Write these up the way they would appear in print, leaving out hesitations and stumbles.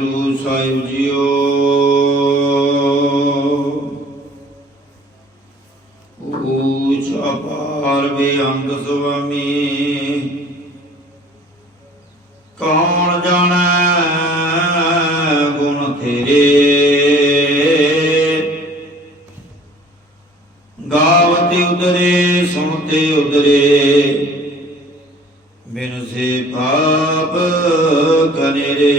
Guru Sahib JIO. ਊਚ ਅਪਾਰ ਬੇਅੰਤ ਸੁਆਮੀ, ਕੌਣ ਜਾਣੈ ਗੁਣ ਤੇਰੇ। ਗਾਵਤੇ ਉਦਰੇ ਸੁਣਤੇ ਉਦਰੇ, ਬਿਨ ਸੇ ਪਾਪ ਕਨੇਰੇ।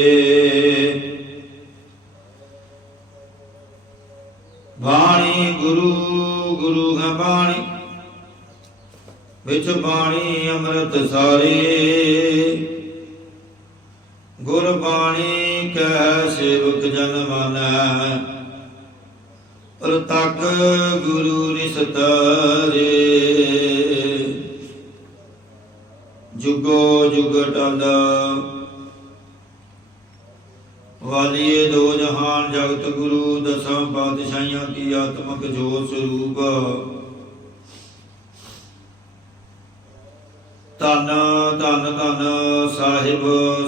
ਬਾਣੀ ਗੁਰੂ ਗੁਰੂ ਹੈ ਬਾਣੀ, ਵਿੱਚ ਬਾਣੀ ਅੰਮ੍ਰਿਤ ਸਾਰੇ। ਗੁਰ ਬਾਣੀ ਕੈ ਸੇਵਕ ਜਨ ਮਾਨੈ, ਪ੍ਰਤੱਖ ਗੁਰੂ ਨਿਸਤਾਰੇ। ਜੁਗੋ ਜੁਗ ਟਲ ਵਾਲੀਏ ਦੋ ਜਹਾਨ, ਜਗਤ ਗੁਰੂ ਦਸਾਂ ਪਾਤਸ਼ਾਹੀਆਂ ਕੀ ਆਤਮਕ ਜੋਤ ਸਰੂਪ। ਧੰਨ ਧੰਨ ਧੰਨ ਸਾਹਿਬ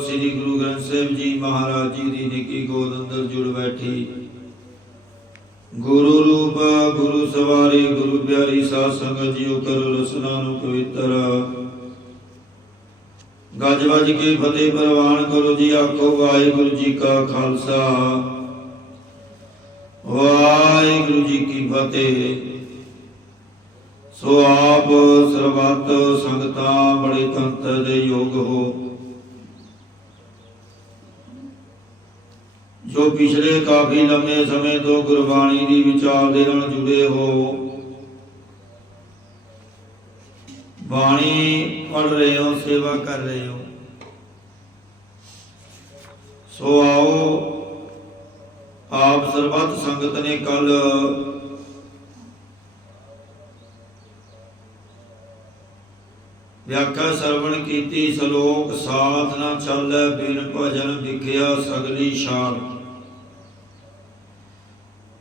ਸ੍ਰੀ ਗੁਰੂ ਗ੍ਰੰਥ ਸਾਹਿਬ ਜੀ ਮਹਾਰਾਜ ਜੀ ਦੀ ਨਿੱਕੀ ਗੋਦ ਅੰਦਰ ਜੁੜ ਬੈਠੀ। ਗੁਰੂ ਰੂਪ ਗੁਰੂ ਸਵਾਰੀ ਗੁਰੂ ਪਿਆਰੀ ਸਾਧ ਸੰਗਤ ਜੀਓ, ਕਰੋ ਰਸਨਾ ਨੂੰ ਪਵਿੱਤਰ। ਗੱਜ ਵੱਜ ਕੇ ਫਤਿਹ ਪ੍ਰਵਾਨ ਕਰੋ ਜੀ। ਆਖੋ ਵਾਹਿਗੁਰੂ ਜੀ ਕਾ ਖਾਲਸਾ, ਵਾਹਿਗੁਰੂ ਜੀ ਕੀ ਫਤਿਹ। ਸੋ ਆਪ ਸਰਬੱਤ ਸੰਗਤਾਂ ਬੜੇ ਤੰਤਰ ਦੇ ਯੋਗ ਹੋ, ਜੋ ਪਿਛਲੇ ਕਾਫੀ ਲੰਮੇ ਸਮੇਂ ਤੋਂ ਗੁਰਬਾਣੀ ਦੀ ਵਿਚਾਰ ਦੇ ਨਾਲ ਜੁੜੇ ਹੋ। ਬਾਣੀ ਪੜ੍ਹ ਰਹੇ ਹੋ, ਸੇਵਾ ਕਰ ਰਹੇ ਹੋ। ਸੋ ਆਓ, ਆਪ ਸਰਬੱਤ ਸੰਗਤ ਨੇ ਕੱਲ ਵਿਆਖਿਆ ਸਰਵਣ ਕੀਤੀ। ਸਲੋਕ ਸਾਥ ਨਾ ਚੱਲੈ, ਬਿਨ ਭਜਨ ਵਿਖਿਆ ਸਗਲੀ ਸ਼ਾਨ।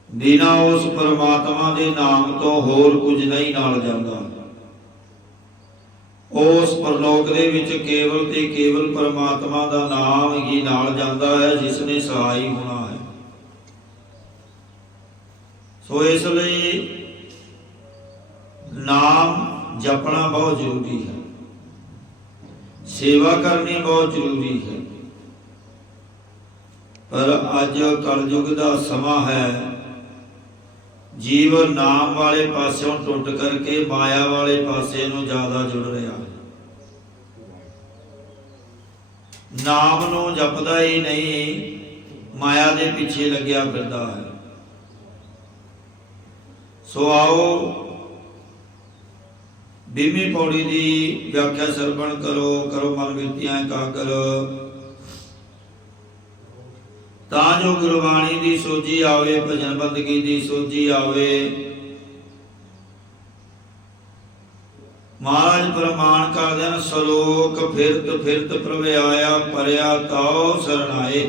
ਬਿਨਾ ਉਸ ਪਰਮਾਤਮਾ ਦੇ ਨਾਮ ਤੋਂ ਹੋਰ ਕੁਝ ਨਹੀਂ ਨਾਲ ਜਾਂਦਾ। ਉਸ ਪਰਲੋਕ ਦੇ ਵਿੱਚ ਕੇਵਲ ਤੇ ਕੇਵਲ ਪਰਮਾਤਮਾ ਦਾ ਨਾਮ ਹੀ ਨਾਲ ਜਾਂਦਾ ਹੈ, ਜਿਸ ਨੇ ਸਹਾਈ ਹੋਣਾ ਹੈ। ਸੋ ਇਸ ਲਈ ਨਾਮ ਜਪਣਾ ਬਹੁਤ ਜ਼ਰੂਰੀ ਹੈ, ਸੇਵਾ ਕਰਨੀ ਬਹੁਤ ਜ਼ਰੂਰੀ ਹੈ। ਪਰ ਅੱਜ ਕਲਯੁਗ ਦਾ ਸਮਾਂ ਹੈ, ਜੀਵ ਨਾਮ ਵਾਲੇ ਪਾਸਿਓਂ ਟੁੱਟ ਕਰਕੇ ਮਾਇਆ ਵਾਲੇ ਪਾਸੇ ਨੂੰ ਜ਼ਿਆਦਾ ਜੁੜ ਰਿਹਾ ਹੈ। ਨਾਮ ਨੂੰ ਜਪਦਾ ਹੀ ਨਹੀਂ, ਮਾਇਆ ਦੇ ਪਿੱਛੇ ਲੱਗਿਆ ਫਿਰਦਾ ਹੈ। ਸੋ ਆਓ, 20ਵੀਂ ਪੌੜੀ ਦੀ ਵਿਆਖਿਆ ਸਰਵਣ ਕਰੋ। ਕਰੋ ਮਨ ਬਿਰਤੀਆਂ ਇਕਾਗਰ, ਤਾਂ ਜੋ ਗੁਰਬਾਣੀ ਦੀ ਸੋਝੀ ਆਵੇ, ਭਜਨ ਬੰਦਗੀ ਦੀ ਸੋਝੀ ਆਵੇ। ਮਹਾਰਾਜ ਪ੍ਰਮਾਣ ਕਰਦੇ ਹਨ, ਸਲੋਕ ਫਿਰਤ ਫਿਰਤ ਪ੍ਰਭ ਆਇਆ, ਪਰਿਆ ਤਾਉ ਸਰਣਾਏ।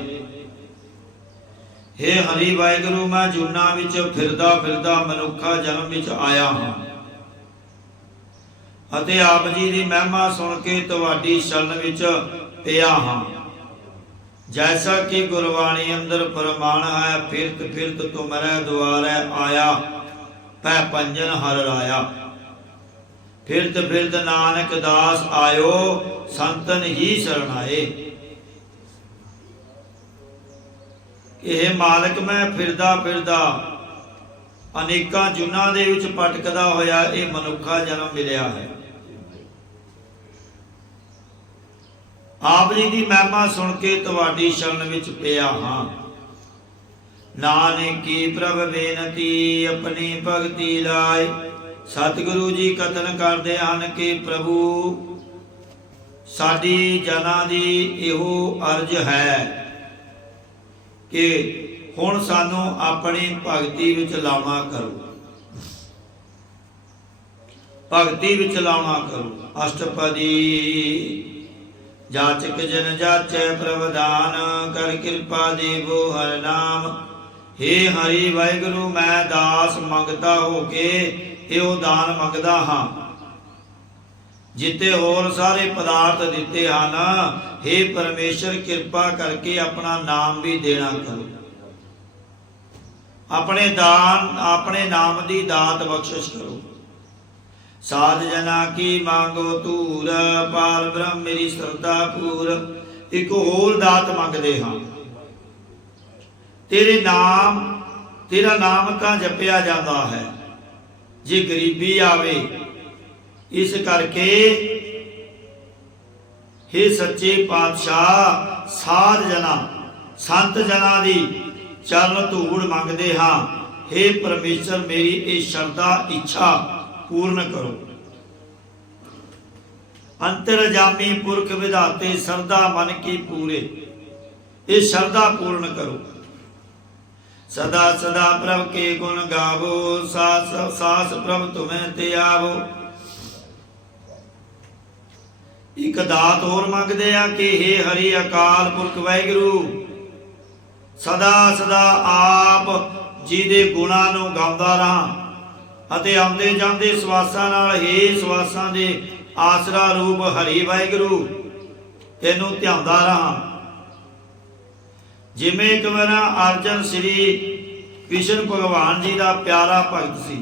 ਹੇ ਹਰੀ ਵਾਹਿਗੁਰੂ, ਮੈਂ ਜੂਨਾਂ ਵਿੱਚ ਫਿਰਦਾ ਫਿਰਦਾ ਮਨੁੱਖਾ ਜਨਮ ਵਿੱਚ ਆਇਆ ਹਾਂ, ਅਤੇ ਆਪ ਜੀ ਦੀ ਮਹਿਮਾ ਸੁਣ ਕੇ ਤੁਹਾਡੀ ਸ਼ਰਨ ਵਿੱਚ ਪਿਆ ਹਾਂ। ਜੈਸਾ ਕਿ ਗੁਰਬਾਣੀ ਅੰਦਰ ਪ੍ਰਮਾਣ ਹੈ, ਫਿਰਤ ਫਿਰਤ ਤੁਮਰੇ ਦੁਆਰੇ ਆਇਆ, ਪੈ ਪੰਜਨ ਹਰ ਰਾਇਆ। ਫਿਰਤ ਫਿਰਤ ਨਾਨਕ ਦਾਸ ਆਇਓ, ਸੰਤਨ ਹੀ ਸਰਣਾਏ। ਇਹ ਮਾਲਕ, ਮੈਂ ਫਿਰਦਾ ਫਿਰਦਾ ਅਨੇਕਾਂ ਜੁਨਾਂ ਦੇ ਵਿੱਚ ਭਟਕਦਾ ਹੋਇਆ ਇਹ ਮਨੁੱਖਾ ਜਨਮ ਮਿਲਿਆ ਹੈ। ਆਪ ਜੀ ਦੀ ਮਹਿਮਾ ਸੁਣ ਕੇ ਤੁਹਾਡੀ ਸ਼ਰਨ ਵਿੱਚ ਪਿਆ ਹਾਂ। ਨਾਨਕੀ ਪ੍ਰਭ ਬੇਨਤੀ, ਆਪਣੀ ਭਗਤੀ ਲਾਇ। ਸਤਿਗੁਰੂ ਜੀ ਕਥਨ ਕਰਦੇ ਹਨ ਕਿ ਪ੍ਰਭੂ, ਸਾਡੀ ਜਨਾਂ ਦੀ ਇਹੋ ਅਰਜ਼ ਹੈ ਕਿ ਹੁਣ ਸਾਨੂੰ ਆਪਣੀ ਭਗਤੀ ਵਿੱਚ ਲਾਉਣਾ ਕਰੋ, ਭਗਤੀ ਵਿੱਚ ਲਾਉਣਾ ਕਰੋ। ਅਸ਼ਟਪਦੀ ਜਾਚਕ ਜਨ ਜਾਚੈ ਪ੍ਰਵਦਾਨ, ਕਰ ਕਿਰਪਾ ਦੇਵੋ ਹਰ ਨਾਮ। हे हरि वाहिगुरु, मैं दास मंगता हो के ਇਹੋ ਦਾਨ ਮੰਗਦਾ ਹਾਂ। ਜਿੱਤੇ ਹੋਰ ਸਾਰੇ ਪਦਾਰਥ ਦਿੱਤੇ ਹਨ, हे परमेश्वर कृपा करके अपना नाम भी देना करो। अपने नाम की दात बख्शिश करो। साध जना की मांगो तूर, पाल ब्रह्म मेरी श्रद्धा पूर। एक होर दात मंगते हाँ, तेरा नाम तो जपिया जाता है, जे गरीबी आवे इस करके हे सच्चे पातशाह साध जना संत जना दी चरण धूड़ मंगते हाँ। हे परमेश्वर मेरी ये श्रद्धा इच्छा पूर्ण करो। अंतरजामी पुरख विधाते श्रद्धा मन की पूरे, ये श्रद्धा पूर्ण करो। सदा सदा प्रभ के गुण गावो, सास सास प्रभ तुम्हें ते आवो। एक दात होर मंगते हैं कि हे हरि अकाल पुरख वाहिगुरु सदा सदा आप जी दे गुणां नूं गाउंदा रहां अते आउंदे जांदे सवासां नाल हे सवासां दे आसरा रूप हरि वाहिगुरु तैनूं ध्यानदा रहां। जिवें एक बार अर्जन श्री कृष्ण भगवान जी का प्यारा भगत सी,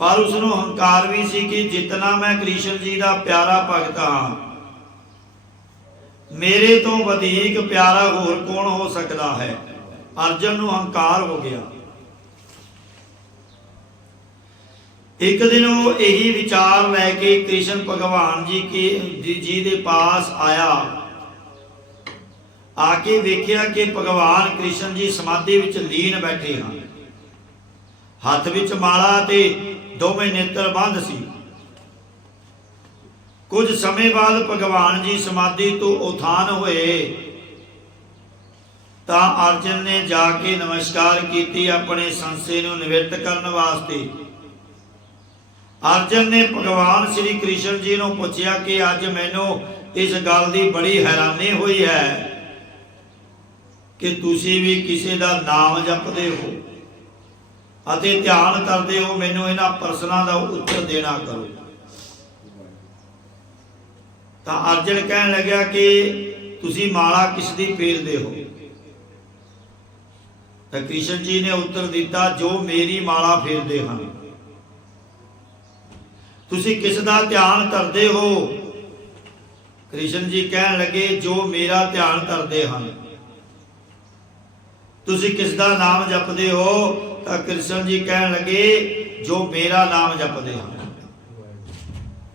पर उसनों हंकार भी सी कि जितना मैं कृष्ण जी का प्यारा भगत हाँ, मेरे तो वधिक प्यारा होर कौन हो सकता है। अर्जन नूं हंकार हो गया। एक दिन वो यही विचार लैके कृष्ण भगवान जी के पास आया। आके वेख्या कि भगवान कृष्ण जी समाधि विच लीन बैठे हैं, हथ विच माला ते दोवें नेत्र बंद सी। कुछ समय बाद भगवान जी समाधि तो उठान हुए ता अर्जुन ने जाके नमस्कार की अपने संशय नूं निवृत्त करने वास्ते। अर्जुन ने भगवान श्री कृष्ण जी नूं पुछया कि अज मैनूं इस गल की बड़ी हैरानी हुई है कि तुसी भी किसी का नाम जपते हो अते ध्यान करते हो, मैनूं इन्हां प्रश्नां दा उत्तर देना करो। तां अर्जुन कहन लग्या कि तुसी माला किस दी फेरदे हो? तां कृष्ण जी ने उत्तर दिता, जो मेरी माला फेरदे हन। तुसी किस दा ध्यान करते हो? कृष्ण जी कहन लगे, जो मेरा ध्यान करते हैं। तुसी किस दा नाम जपते हो? तो कृष्ण जी कहन लगे, जो मेरा नाम जपते हैं।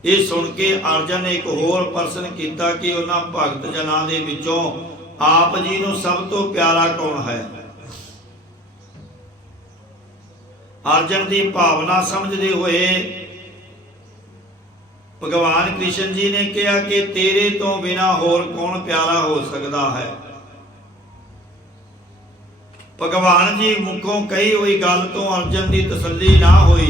ये सुन के अर्जुन ने एक होर प्रश्न किया कि उन्हां भगत जनां दे विचों आप जी नूं सब तो प्यारा कौन है? अर्जुन की भावना समझते हुए भगवान कृष्ण जी ने कहा कि तेरे तो बिना होर कौन प्यारा हो सकता है। भगवान जी मुखों कही हुई गल तो अर्जुन की तसल्ली ना हुई,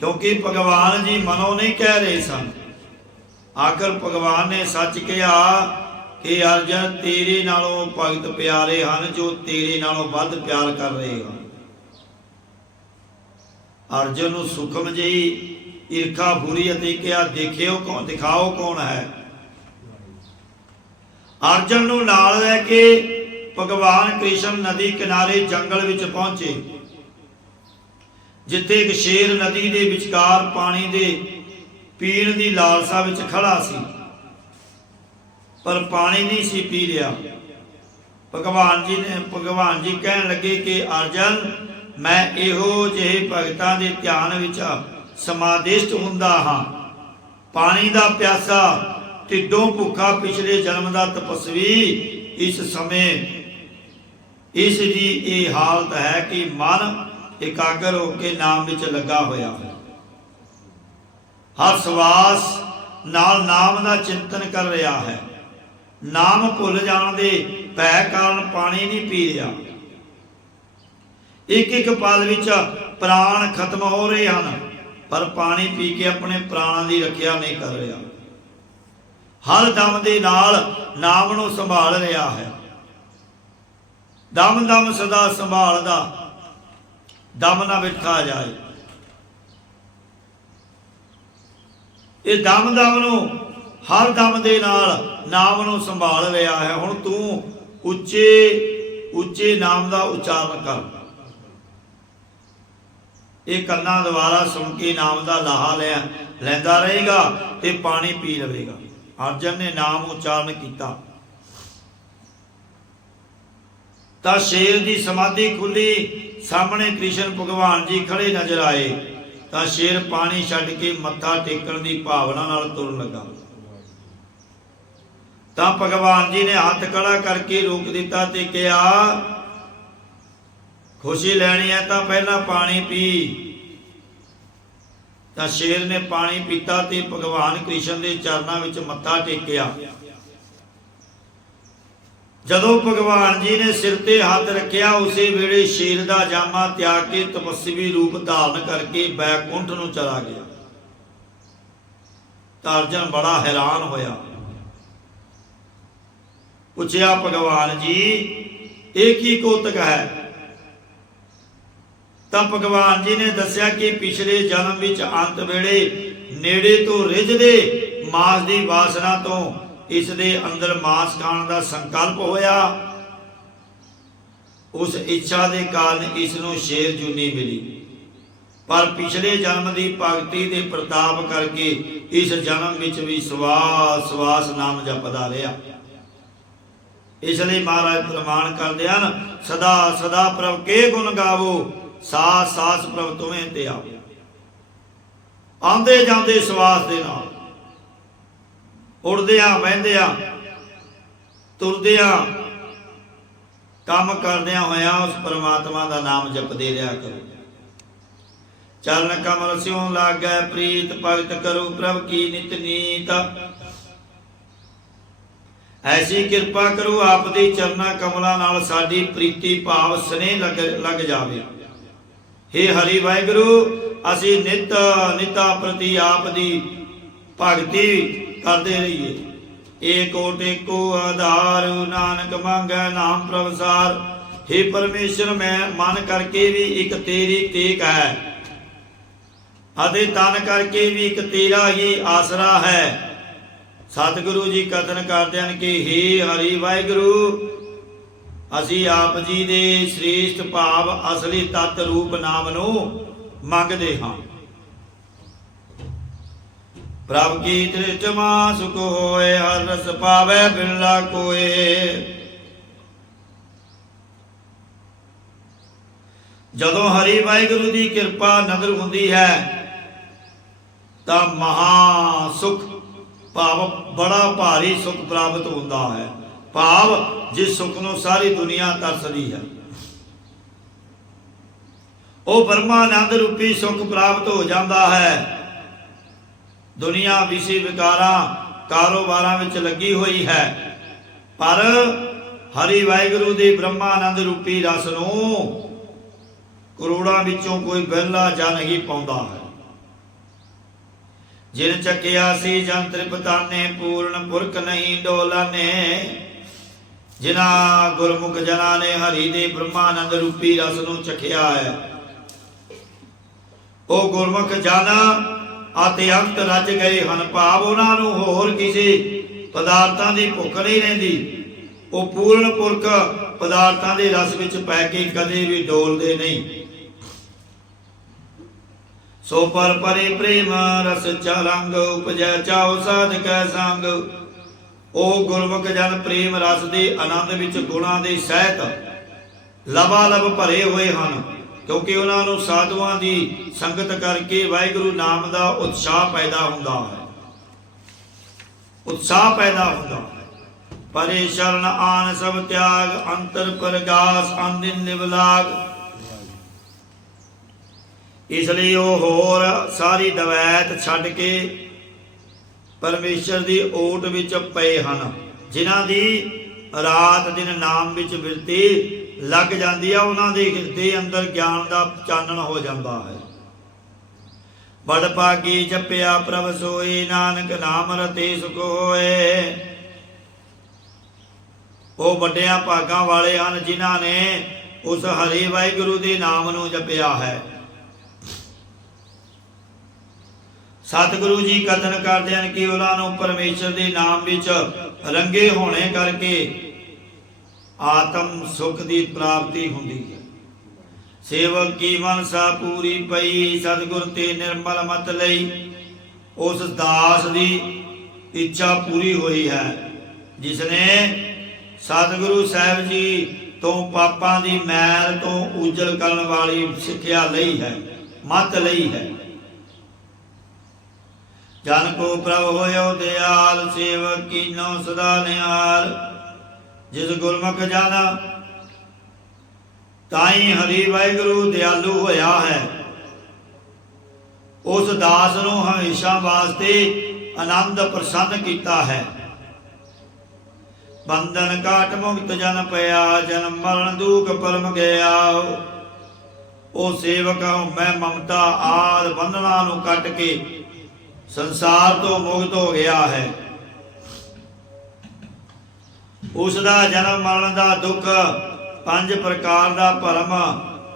क्योंकि भगवान जी मनों नहीं कह रहे सन। आखिर भगवान ने सच कहा कि अर्जुन तेरे नालों भगत प्यारे हैं जो तेरे नालों वध प्यार कर रहे हैं। अर्जुन नूं सुखम जी ईर्खा बुरी अते कहा, देखियो कौन, दिखाओ कौन है। अर्जुन नूं नाल लैके भगवान कृष्ण नदी किनारे जंगल विच पहुंचे, जिथे एक शेर नदी दे विचकार पानी दे पीण दी लालसा विच खड़ा सी, पर पानी नहीं सी पी लिया। भगवान जी कहन लगे कि अर्जुन, मैं इहो जिहे भगतां दे ध्यान विच समाधिस्थ हुंदा हां। पानी दा प्यासा ढिड्डों भुखा पिछले जन्म दा तपस्वी इस समय इस दी ये हालत है कि मन एकाग्र होकर नाम विच लगा होया है। हर सवास नाल नाम दा चिंतन कर रहा है। नाम भुल जाण दे भय कारण पानी नहीं पी रहा। एक एक पल विच प्राण खत्म हो रहे हैं, पर पानी पी के अपने प्राणों की रक्षा नहीं कर रहा। हर दम दे नाल नाम नूं संभाल रहा है। दम दम सदा संभालदा, दम ना बिठा जाए। ये दम दम नूं हर दम दे नाल नाम नूं संभाल रहा है। हुण तू उच्चे उच्चे नाम का उच्चारण कर। ये कन्ना द्वारा सुन के नाम का लाहा लैंदा रहेगा ते पानी पी लवेगा। अर्जन ने नाम उच्चारण किया तां शेर की समाधि खुली। सामने कृष्ण भगवान जी खड़े नजर आए तां शेर पानी छड्ड के मत्था टेकण की भावना नाल तुरन लगा। तां भगवान जी ने हाथ खड़ा करके रोक दिता ते कहा, खुशी लैनी है तो पहला पानी पी। तां शेर ने पानी पीता ते भगवान कृष्ण के चरणों विच मत्था टेकिया। जदों भगवान जी ने सिर ते हाथ रखिया उसे वेले शेर का जामा त्याग के तपस्वी रूप धारण करके बैकुंठ नूं चला गया। तां अर्जन बड़ा हैरान होया, पूछया भगवान जी ये की कौतक है। तब भगवान जी ने दस्या कि पिछले जन्म विच अंत वेले नेड़े तो रिझदे मांस की वासना तो इस दे अंदर मांस खाण का संकल्प होया। उस इच्छा के कारण इसनूं शेर जूनी मिली, पर पिछले जन्म की भगती के प्रताप करके इस जन्म विच भी सवास सवास नाम जपदा रहा। इसलिए महाराज प्रमाण करते हैं, सदा सदा प्रभ के गुण गावो, सास सास प्रभ तुम्हें ते आओ। आंदे जांदे सवास दे नाल, उड़दिया बहदिया तुरदिया काम करदिया होया उस परमात्मा का नाम जपदे रहा करो। चरण कमल स्यों लागै प्रीत, भगत करो प्रभ की नित नीत। ऐसी कृपा करो आप दी चरना कमलों नाल साडी प्रीति भाव स्नेह लग जावे। हे हरि वाहिगुरु, असी नित निता प्रति आप दी भगती करते रहिए। एक टेको आधार नानक मांगै नाम प्रभसार। हे परमेश्वर, मैं मन करके भी एक तेरी टेक है अते तन करके भी एक तेरा ही आसरा है। सतगुरु जी कथन करते हैं कि हे हरि वाहिगुरु, असी आप जी दे श्रेष्ठ भाव असली तत्त रूप नाम नूं मंगदे हां। प्रभ की दृष्टि मां सुख होए, हर रस पावै बिरला कोय। जदों हरि वाहिगुरु की कृपा नजर हुंदी है तां महा सुख भाव बड़ा भारी सुख प्राप्त होता है। भाव जिस सुख नूं सारी दुनिया तरसदी है, वो ब्रह्मानंद रूपी सुख प्राप्त हो जाता है। दुनिया विषय विकारा कारोबारां विच लगी हुई है, पर हरि वाहिगुरु दे ब्रह्मानंद रूपी रस नूं करोड़ां विचों कोई बिरला जन ही पाउंदा है। जिन चकिया सी जन त्रिपताने, पूर्ण पुरख नहीं डोलाने। जिन्हां गुरमुख जना ने हरि दे ब्रह्मानंद रूपी रस नूं चखिया है, वो गुरमुख जन आते अंत रज गए हन। भाव उन्हां नूं होर किसी पदार्थां दी भुख नहीं रहिंदी। वो पूर्ण पुरख पदार्थां दे रस विच पै के कदे भी डोलदे नहीं। सो पर परे प्रेम रस चरंग, उपजै चाओ साधक संग। ओ गुरमुख जन प्रेम रस दे आनंद विच गुणां दे सहित लबालब भरे हुए हन, क्योंकि उन्होंने साधुआं की संगत करके वाहिगुरु नाम का उत्साह पैदा होता है। उत्साह पैदा होता है। परे शरण आन सब त्याग, अंतर परगास अंदिन निवलाग। इसलिए वो होर सारी दवैत छड्ड के परमेश्वर की ओट विच पए हन, जिन्हां दी रात दिन नाम विच बिरती लग जाती है। उन्हां दे हिरदे अंदर ज्ञान का चानण हो जाता है। बड़ भागी जपिया प्रभ सोई, नानक नाम रते सुख होए। वो वड्डियां भागां वाले हैं जिन्हां ने उस हरि वाहिगुरु के नाम नूं जपिया है। सतगुरु जी कथन करते हैं कि उन्होंने परमेश्वर के नाम विच रंगे होने करके आत्म सुख की प्राप्ति होंदी है। सेवक की मनसा पूरी पई सतगुर ते निर्मल मत लई। उस दास की इच्छा पूरी हुई है जिसने सतगुरु साहब जी तो पापां दी मैल तो उजल करन वाली सिक्ख्या लई है, मत लई है। जन को प्रभ होयो दयाल सेवक कीनो सदा निहाल। जिस गुरमुख जाना ताई हरि वाहिगुरु दयालु होया है। उस दास नूं हमेशा वास्ते आनंद प्रसन्न किया है। बंधन काट मुक्त जन पया जन्म मरण दुख परम गया। ओ सेवक मैं ममता आद बंधना नूं कट के संसार तो मुक्त हो गया है। उसका जन्म मरण का दुख, पंज प्रकार का भरम,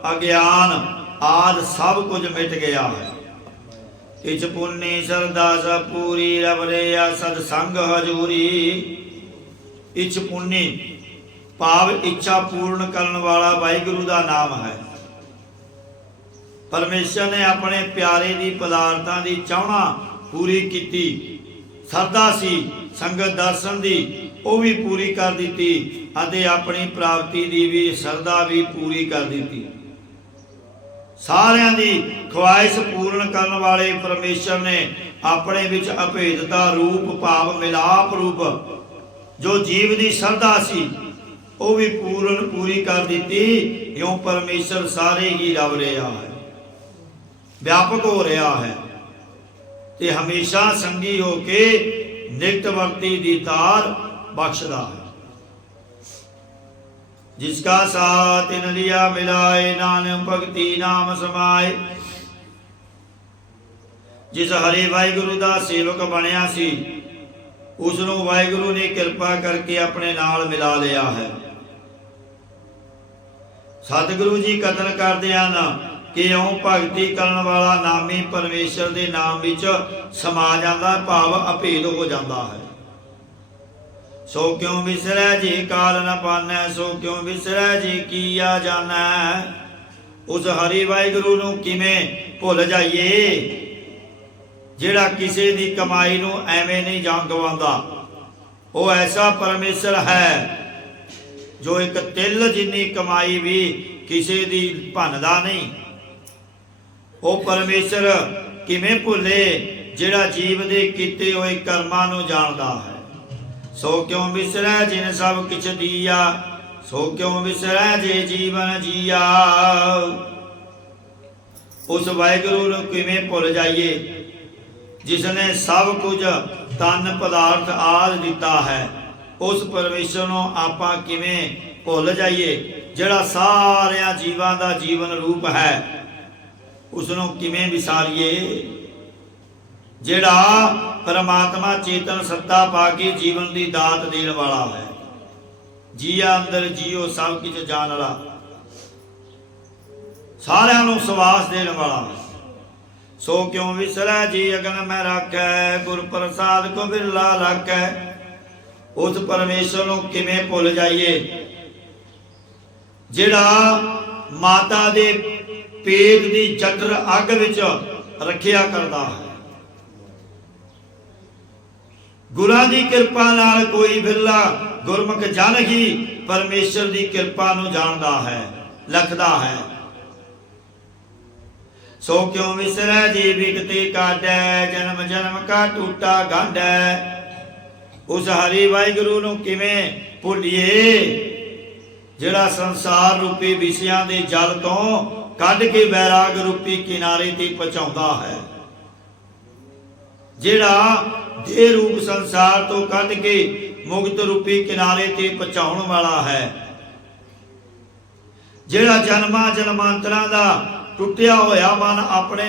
अज्ञान आदि सब कुछ मिट गया है। इच पुन्नी सरदा सब पूरी रब रेया सत्संग हजूरी। इच पुन्नी भाव इच्छा पूर्ण करने वाला वाहिगुरु का नाम है। परमेश्वर ने अपने प्यारे की पदार्थां की चाहना पूरी की। सरदा सी संगत दर्शन की वो भी पूरी कर दी अते अपनी प्राप्ति की भी सरदा भी पूरी कर दी। सारियां दी ख्वाहिश पूर्ण करने वाले परमेश्वर ने अपने विच अभेदता रूप भाव मिलाप रूप जो जीव की सरदा सी वो भी पूरी कर दी। यूं परमेश्वर सारे ही रब रहा है, व्यापक हो रहा है ते हमेशा संगी होके नित्यवर्ती दी तार बख्शदा है। जिसका साथ इन लिया मिलाए नानक भगति नाम समाए। जिस हरि वाहिगुरु का सेवक बनया सी उसनों वाहिगुरु ने कृपा करके अपने नाल मिला लिया है। सतगुरु जी कथन करते हैं कि यूं भगती करने वाला नामी परमेश्वर के नाम विच समा जाता, भाव अभेद हो जाता है। सो क्यों विसरै जे काल न पानै सो क्यों विसरै जे किया जानै। उस हरि वाहिगुरु नूं किवें भुल जाइए जिहड़ा किसी की कमाई नूं एवें नहीं जान गवांदा। वो ऐसा परमेश्वर है जो एक तिल जिन्नी कमाई भी किसी की भनदा नहीं। वो परमेश्वर किवें भुले जिहड़ा जीव दे कीते होए कर्मां नूं जाणदा है। सो क्यों विसरै जिन सब किछ दिया सो क्यों विसरै जे जीवन जिया। उस वाहिगुरु नूं किवें भुल जाइए जिसने सब कुछ तन पदार्थ आदि दिता है। उस परमेश्वर नूं आपां किवें भुल जाइए जिहड़ा सारियां जीवां दा जीवन रूप है। उसनों किवें विसारिए जिहड़ा परमात्मा चेतन सत्ता पाके जीवन की दात देने वाला है। जिया अंदर जियो सब कुछ जान वाला, सारियां नूं सवास देने वाला है। सो क्यों विसरै जी अगन में राखै गुर प्रसाद को बिरला लाकै। उस परमेश्वर नूं किवें भुल जाइए जिहड़ा माता दे पेट की जठर अग विच रखिया करता है। गुरां दी कृपा नाल कोई बिरला गुरमुख जन ही परमेश्वर की कृपा नूं जानदा है, लखदा है। सो क्यों विसरै जी विगति काढै जन्म जन्म का टूटा गांढै। उस हरि वाहिगुरु नूं किवें भुलिए जिहड़ा संसार रूपी विषयां दे जल तो कढ के वैराग रूपी किनारे ते पहुंचाउंदा है। जिहड़ा देह रूप संसार तो कढ के मुक्त रूपी किनारे ते पहुंचाउण वाला है। जिहड़ा जन्मां जन्मांतरां दा टुटिया होया मन अपने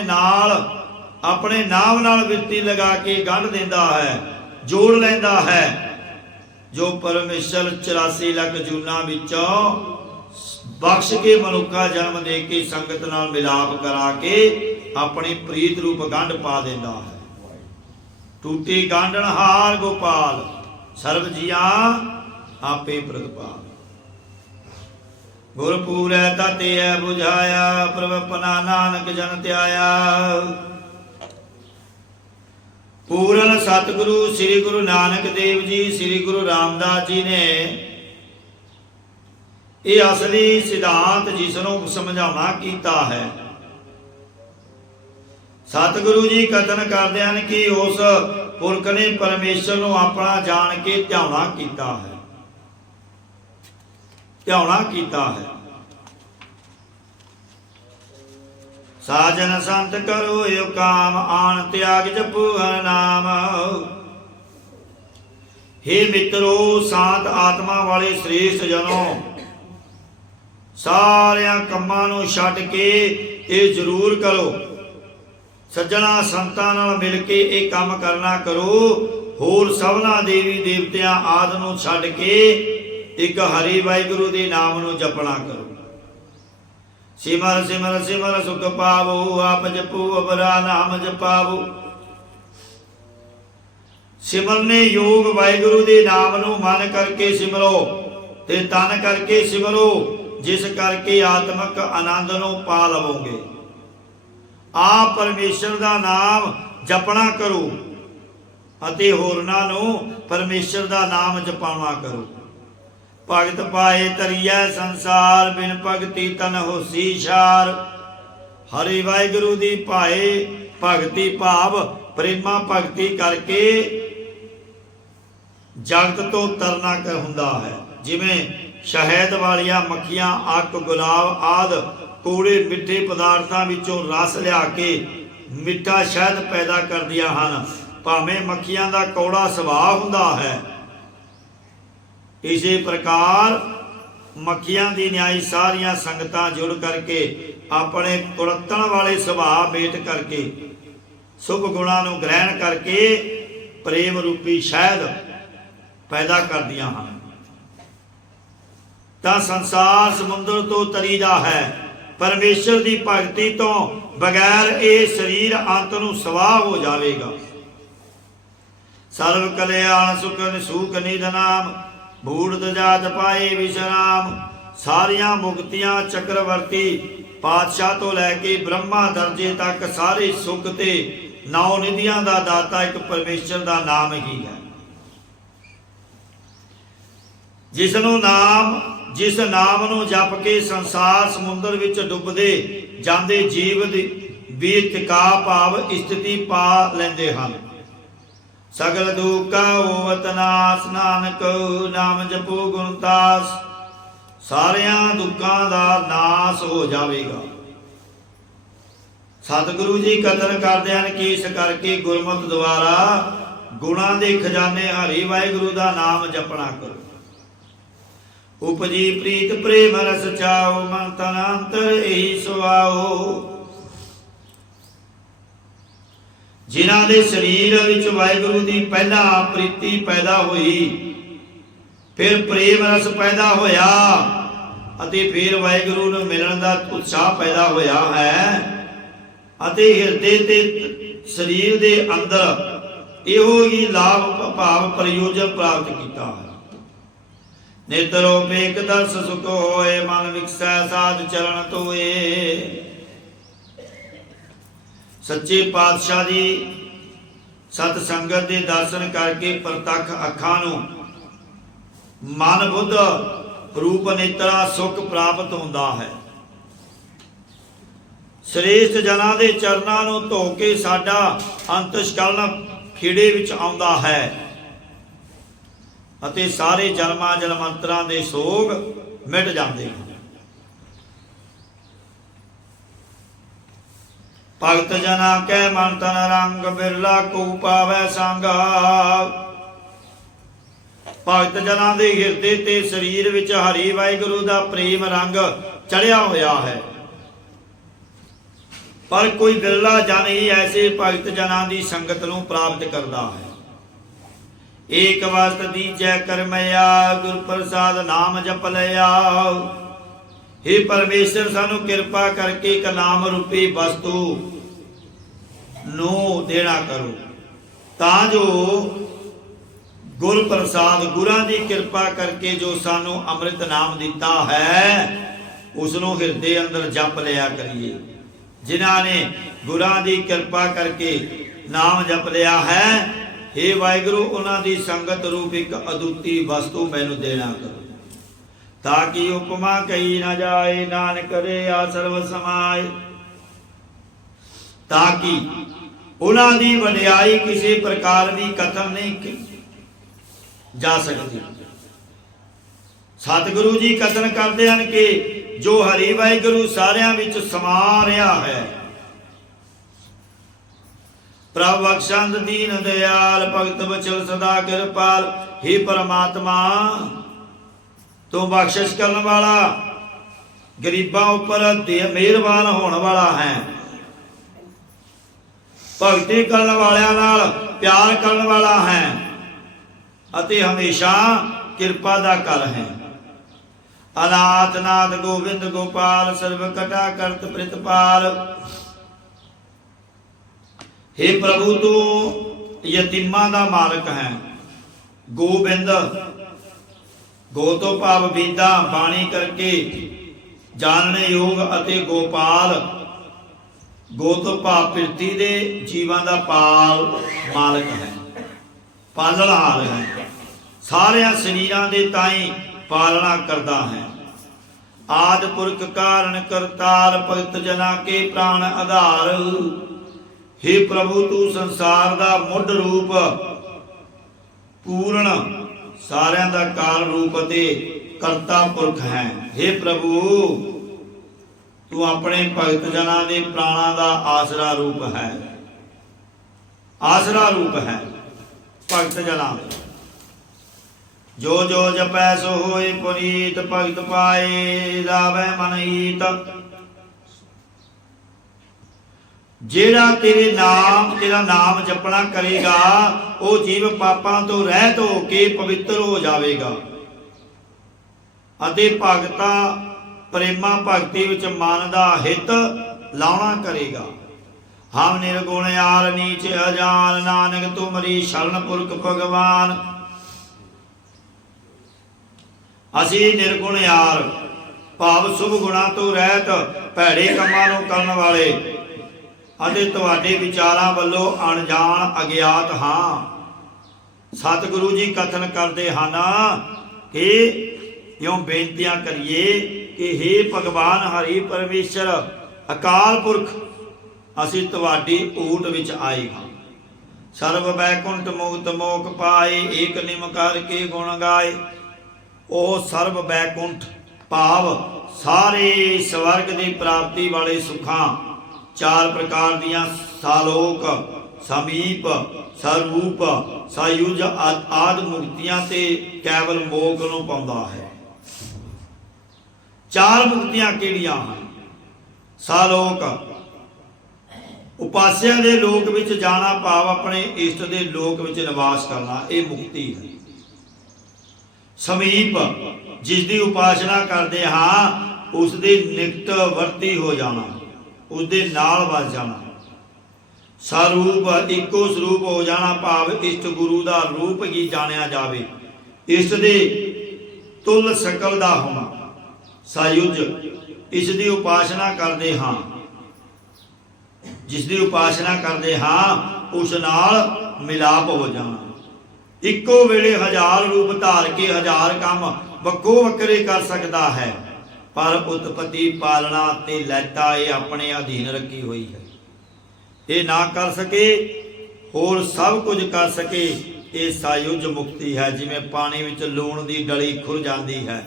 नाम नाल विरती लगा के गंढ देंदा है, जोड़ लैंदा है। जो परमेश्वर 84 लाख जूना विचों बख्श के मनुखा जन्म दे के संगत नाल मिलाप करा के अपनी प्रीत रूप गंढ पा देंदा है। टूटी गांडन हार गोपाल, सर्व जिया आपे प्रतिपाल। गुरपूर है ताते है बुझाया, प्रवपना नानक जन त्याया। पूਰਨ सतगुरु श्री गुरु नानक देव जी, श्री गुरु रामदास जी ने ये असली सिद्धांत जिसनों समझाना कीता है। सतगुरु जी कथन करते हैं कि उस पुरख ने परमेश्वर को अपना जान के ध्याना कीता है, ध्याना कीता है। साजन संत करो यो काम, आन त्याग जपो हर नाम। हे मित्रो, शांत आत्मा वाले श्रेष्ठ जनों, सारिया कम्मां नूं छड्ड के ये जरूर करो, सज्जणा संतां नाल मिल के ये काम करना करो। होर सबना देवी देवतियां आदि नूं छड्ड के एक हरि वाहिगुरु दे नाम नूं जपना करो। सिमर सिमर सिमर सुख पावो, आप जपो अबरा नाम जपावो। सिमरने योग वाहिगुरु दे नाम नूं मन करके सिमरो ते तन करके सिमरो, जिस करके आत्मक आनंद नूं पा लवोगे। आप परमेश्वर दा नाम जपना करो अते होरनां नूं परमेश्वर दा नाम जपावा करो। भगत पाए तरिया संसार, बिन भगति तन होसी शार। हरि वाहिगुरु दी पाए भगति भाव प्रेमा भगति करके जगत तो तरना कर हुंदा है। जिवें शहद वालियां मक्खियां अक गुलाब आदि कूड़े मिठे पदार्थां विचों रस लिया के मिठा शहद पैदा करदियां हन, भावें मक्खियां दा कौड़ा सुभाव हुंदा है। इसी प्रकार मक्खियां दी न्याई सारियां संगतां जुड़ करके अपने कुड़तण वाले सुभाव मेट करके शुभ गुणां नूं ग्रहण करके प्रेम रूपी शहद पैदा करदियां हन। तां संसार समुंदर तो तरीदा है। परमेश्वर की भगती तो बगैर ये शरीर अंत नूं स्वाह हो जाएगा। सर्व कल्याण सुख सुख निध नाम, बूढ़ जात पाए विश्राम। सारियां मुक्तियां चक्रवर्ती पातशाह तो लैके ब्रह्मा दर्जे तक सारे सुख ते नौ निधियां दा दाता एक परमेश्वर दा नाम ही है। जिस नाम नूं जप के संसार समुंदर विच डुबदे जांदे जीव भी टिका भाव स्थिति पा लैंदे हन। सगल दुख का होवत नास, नानक नाम जपो गुणदास। सारियां दुखों का नाश हो जाएगा। सतगुरु जी कथन करते हैं कि इस करके गुरमत द्वारा गुणा के खजाने हरि वाहिगुरु का नाम जपना करो। उपजी प्रीत प्रेम रस चाओ, मन तन अंतर यही सुआओ। जिन्हां दे शरीर विच वाहिगुरु दी पहला प्रीति पैदा हुई, फिर प्रेम रस पैदा होया अते फिर वाहिगुरु नूं मिलण दा उत्साह पैदा होया है अते हिरदे ते शरीर दे अंदर इहो ही लाभ भाव प्रयोजन प्राप्त कीता है। नितरोपेक दर्श सुख होए, मन विकसै साध चरण तोए। सच्चे पातशाह दी सत संगत दे दर्शन करके प्रतख अखां नूं मन बुद्ध रूप नेत्रा सुख प्राप्त होंदा है। श्रेष्ठ जना दे चरनां नूं धो के साडा अंतस्करण खिड़े विच आउंदा है अते सारे जन्मां जन्मांतरां दे सोग मिट जांदे हैं। भगत जना कै मन तन रंग, बिरला को पावै संग। भगत जना दे हिरदे ते शरीर विच हरि वाहिगुरु दा प्रेम रंग चढ़िया होया है, पर कोई बिरला जन ही ऐसे भगत जना दी संगत नूं प्राप्त करदा है। एक वस्त दीजै करमया, गुर प्रसाद नाम जप लिया। हे परमेश्वर सानू किरपा करके एक नाम रूपी वस्तु नूं देना करो ਤਾਂ ਜੋ गुर प्रसाद गुरां दी किरपा करके जो सानू अमृत नाम दिता है उसनों हिरदे अंदर जप लिया करिए। जिन्हां ने गुरां दी किरपा करके नाम जप लिया है, हे वाहिगुरु उन्हां दी संगत रूप एक अदुੱਤੀ वस्तु मैनू देना करो, ताकि उपमा कही न जाए नानक करे आ सर्व समाए। ताकि उन्हां दी वडियाई किसी प्रकार भी कथन नहीं जा सकती। सतगुरु जी कथन करते हैं कि जो हरि वाहिगुरु सारियां विच समा रहा है, प्रभ बख्शंद दीन दयाल भगत बचल सदा कृपाल। हे परमात्मा तू बख्शिश करने वाला, गरीबां उपर मेहरबान होने वाला है, भगती करने वालियां नाल प्यार करने वाला है अते हमेशा किरपा दा कर है। अनाथ नाथ गोविंद गोपाल सर्व कटा करत प्रितपाल। हे प्रभु तू यतीमां दा मालक है। गोबिंद गो तो भाव बीदा बाणी करके जानने योग अते गोपाल गो तो भाव पिरती दे जीवां दा पाल मालक है, पालनहार है, सारिया शरीरां दे ताई पालना करता है। आदि पुरख कारण करतार भगत जना के प्राण आधार। हे प्रभु तू संसार दा मुੱਢ रूप पूर्ण सारियां दा काल रूप ते करता पुरख है। हे प्रभु तू अपने भगत जना दे प्राणा दा आसरा रूप है, आसरा रूप है भगत जना। जो जो जपै सो होए पुनीत, भगत पाए लावै मन हीत। जेड़ा तेरा नाम जपना करेगा वो जीव पापां तो रहत हो के पवित्र हो जाएगा अते भगता प्रेमा भगती विच मन दा हित लाउणा करेगा। हम निर्गुण यार नीच अजान, नानक तुमरी शरण पुरख भगवान। असी निर्गुण यार भाव शुभ गुणा तो रहत भैड़े कमां नूं करन वाले अते तुहाडे विचारां वल्लों अणजाण अज्ञात हां। सतगुरु जी कथन करते हैं कि इउं बेनतियां करिए कि हे भगवान हरि परमेश्वर अकाल पुरख असी तुहाडी ऊट विच आए हां। सर्व बैकुंठ मुक्त मोक पाए, एक निम करके गुण गाए। ਉਹ ਸਰਬ ਬੈਕੁੰਠ ਭਾਵ ਸਾਰੇ ਸਵਰਗ ਦੀ ਪ੍ਰਾਪਤੀ ਵਾਲੇ ਸੁਖਾਂ ਚਾਰ ਪ੍ਰਕਾਰ ਦੀਆਂ ਸਾਲੋਕ ਸਮੀਪ ਸਰੂਪ ਸਾਯੁਜ ਆਦ ਮੁਕਤੀਆਂ ਤੇ ਕੇਵਲ ਮੋਖ ਨੂੰ ਪਾਉਂਦਾ ਹੈ। ਚਾਰ ਮੁਕਤੀਆਂ ਕਿਹੜੀਆਂ ਹਨ? ਸਾਲੋਕ ਉਪਾਸਿਆ ਦੇ ਲੋਕ ਵਿੱਚ ਜਾਣਾ ਭਾਵ ਆਪਣੇ ਇਸ਼ਟ ਦੇ ਲੋਕ ਵਿੱਚ ਨਿਵਾਸ ਕਰਨਾ, ਇਹ ਮੁਕਤੀ ਹੈ। समीप जिसकी उपासना करते हाँ उसके निकट वर्ती हो जाना, उसके नाल वस जाना। स्वरूप इको स्वरूप हो जाना भाव इष्ट गुरु का रूप ही जानिया जावे, इष्ट दे तुल सकल का होना। सायुज इसकी उपासना करते हाँ, जिसकी उपासना करते हाँ उस नाल मिलाप हो जाना। इको वेले हजार रूप धार के हजार काम वक्को वक्रे कर सकता है, पर उत्पत्ति पालना ते लैता ये अपने अधीन रखी हुई है। ये ना कर सके होर सब कुछ कर सके, ये सायुज मुक्ति है। जिमें पानी विच लूण दी डली खुर जाती है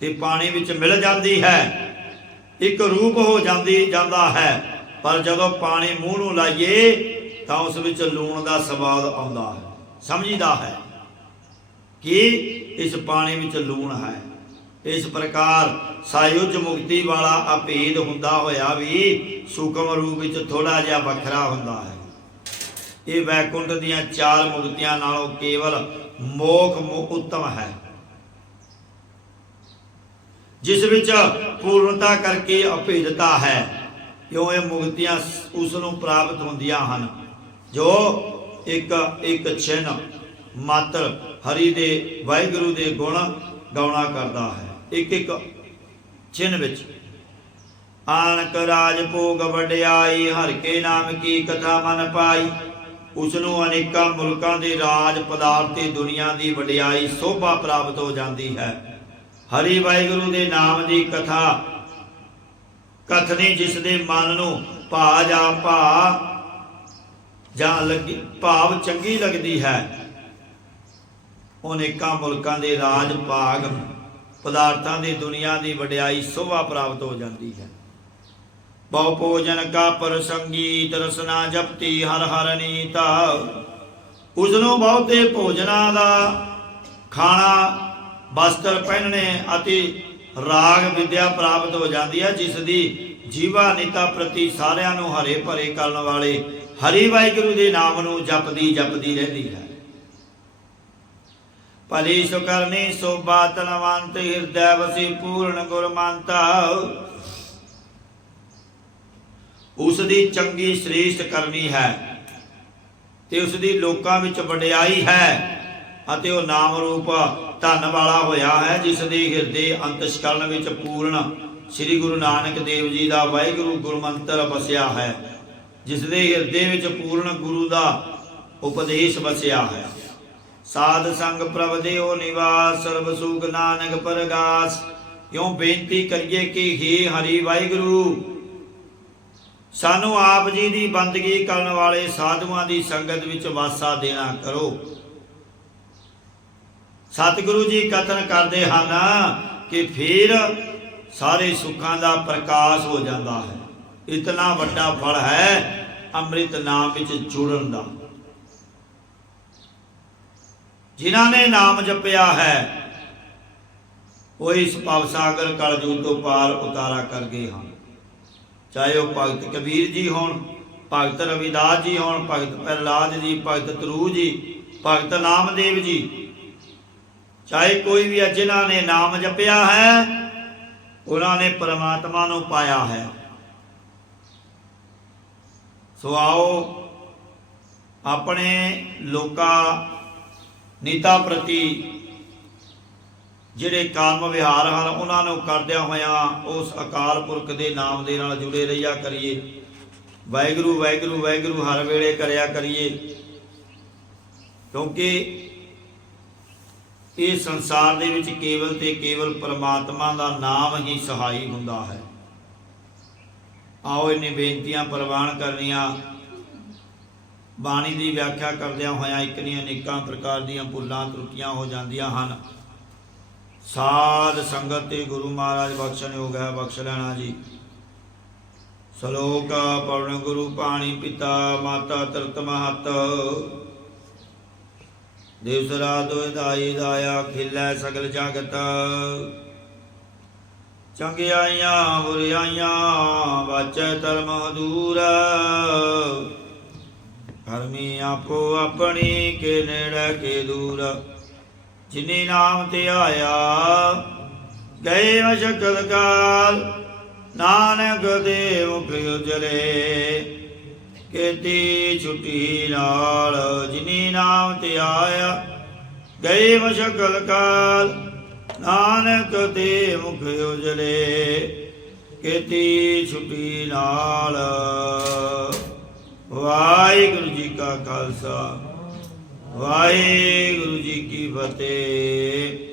ते पानी विच मिल जाती है, एक रूप हो जाता है, पर जदों पानी मूँह नूं लाइए तां उस विच लूण दा स्वाद आउंदा है। समझीदा है कि इस पानी विच लूण है। इस प्रकार सायुज मुक्ति वाला अभेद हुंदा होया भी सूक्ष्म रूप विच थोड़ा जिहा वखरा हुंदा है। ये वैकुंठ दीआं चार मुक्तियां नालों केवल मोख उत्तम है, जिस विच पूर्णता करके अभेदता है। क्यों ये मुक्तियां उसनूं प्राप्त हुंदियां हन जो एक एक छिन मात्र हरि दे वाहिगुरु दे गुण गाउणा करदा है। एक एक छिन विच आनक राज भोग वड्याई, हर के नाम की कथा मन पाई। उसनों अनेकां मुल्कां दे राज पदार्थ ते दुनिया दी वड्याई शोभा प्राप्त हो जाती है। हरि वाहिगुरु दे नाम दी कथा कथनी जिस दे मन नूं लगी भाव चंगी लगती है, अनेकां मुल्कां दे राज भाग पदार्थां दी दुनिया दी वड्याई शोभा प्राप्त हो जाती है। बहु भोजन का प्रसंगीत रसना जपती हर हर नीता। उसनों बहुते भोजना दा खाना वस्त्र पहनने अति राग विद्या प्राप्त हो जाती है, जिस दी जीवा नीता प्रति सारियां नूं हरे भरे करन वाले हरि वाहिगुरु दे नाम नूं जपदी जपदी रहती है। भली सुकरनी शोभा तनवंत, हृदय वसी पूर्ण गुरमंता। उसदी चंगी श्रेष्ठ करनी है ते उसदी लोकां विच वड्याई है, अते वो नाम रूप धन वाला होया है, जिस दे हृदय अंतस्करण विच पूर्ण श्री गुरु नानक देव जी का वाहिगुरु गुरमंत्र बसिया है, जिस दे हृदय विच पूर्ण गुरु का उपदेश बसिया है। साध संग प्रभ देओ निवास, सर्ब सुख नानक परगास। क्यों बेनती करिए कि हे हरि वाहिगुरु, सानू आप जी की बंदगी करने वाले साधुआं की संगत विच वासा देना करो। सतगुरु जी कथन करते हैं कि फिर सारे सुखों का प्रकाश हो जाता है। इतना बड़ा फल है अमृत नाम विच जुड़न का। जिन्हां ने नाम जपया है वो इस भवसागर कलयुग तो पार उतारा कर गए हैं। चाहे वह भगत कबीर जी होण, भगत रविदास जी होण, भगत प्रहलाद जी, भगत तरू जी, भगत नामदेव जी, चाहे कोई भी जिन्हां ने नाम जपया है उन्होंने परमात्मा नूं पाया है। सो आओ अपने लोकां नीता प्रति जिहड़े कर्म विहार हैं उन्होंने करदिया होया उस अकाल पुरख के नाम दे नाल जुड़े रहिया करिए। वाहिगुरु वाहिगुरु वाहिगुरु हर वेले करया करिए, क्योंकि इस संसार दे विच केवल ते केवल परमात्मा का नाम ही सहाई हुंदा है। आओ इन्नी बेनतियां प्रवान करनियां। बाणी की व्याख्या करदिया होया एक नहीं अनेकां प्रकार दीयां भुल्लां त्रुटियां हो जांदियां हन। साध संगत ते गुरु महाराज बख्शण योग है, बख्श लेना जी। सलोक पवन गुरु पाणी पिता, माता तरत महत। देवसरा दोय दाई दाया, खिलै सगल जगत। चंगियाइयां बुराइयां वाचै धर्म दूर। धर्मी आपो अपनी के नेड़े के दूर। जिनी नाम ते आया गए मशक्कत काल। नानक दे मुख उजले केती छुट्टी नाल। जिनी नाम ते आया गए मशक्कत काल। नानक दे मुख उजले केती छुट्टी नाल। वाहिगुरु जी का खालसा वाहिगुरु जी की फतेह।